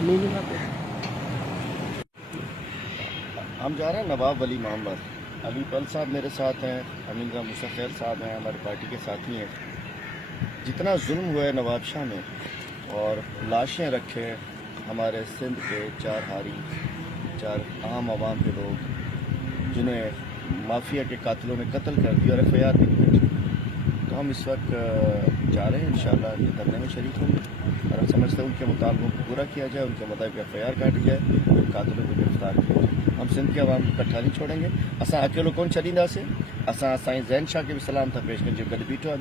ہم جا رہے ہیں نواب ولی محمد علی پل صاحب میرے ساتھ ہیں، امین رحمان موسیٰ خیل صاحب ہیں، ہماری پارٹی کے ساتھی ہیں۔ جتنا ظلم ہوا ہے نواب شاہ میں اور لاشیں رکھے ہمارے سندھ کے 4 ہاری 4 عام عوام کے لوگ جنہیں مافیا کے قاتلوں نے قتل کر دیا اور FIR بھی نہیں بیٹھی، تو ہم اس وقت جا رہے ہیں انشاءاللہ یہ دھرنے میں شریک ہوں گے اور ہم سمجھتے ہیں ان کے مطالبوں کو پورا کیا جائے، ان کے مطابق FIR کاٹی جائے، ان قاتلوں کو گرفتار کیا جائے۔ ہم سندھ کے عوام کو کٹھا نہیں چھوڑیں گے، اساں اکیلو کون چلیندا سے، اساں سائیں زین شاہ کے بھی سلام تھا پیش کریں جو گڈ بیٹھو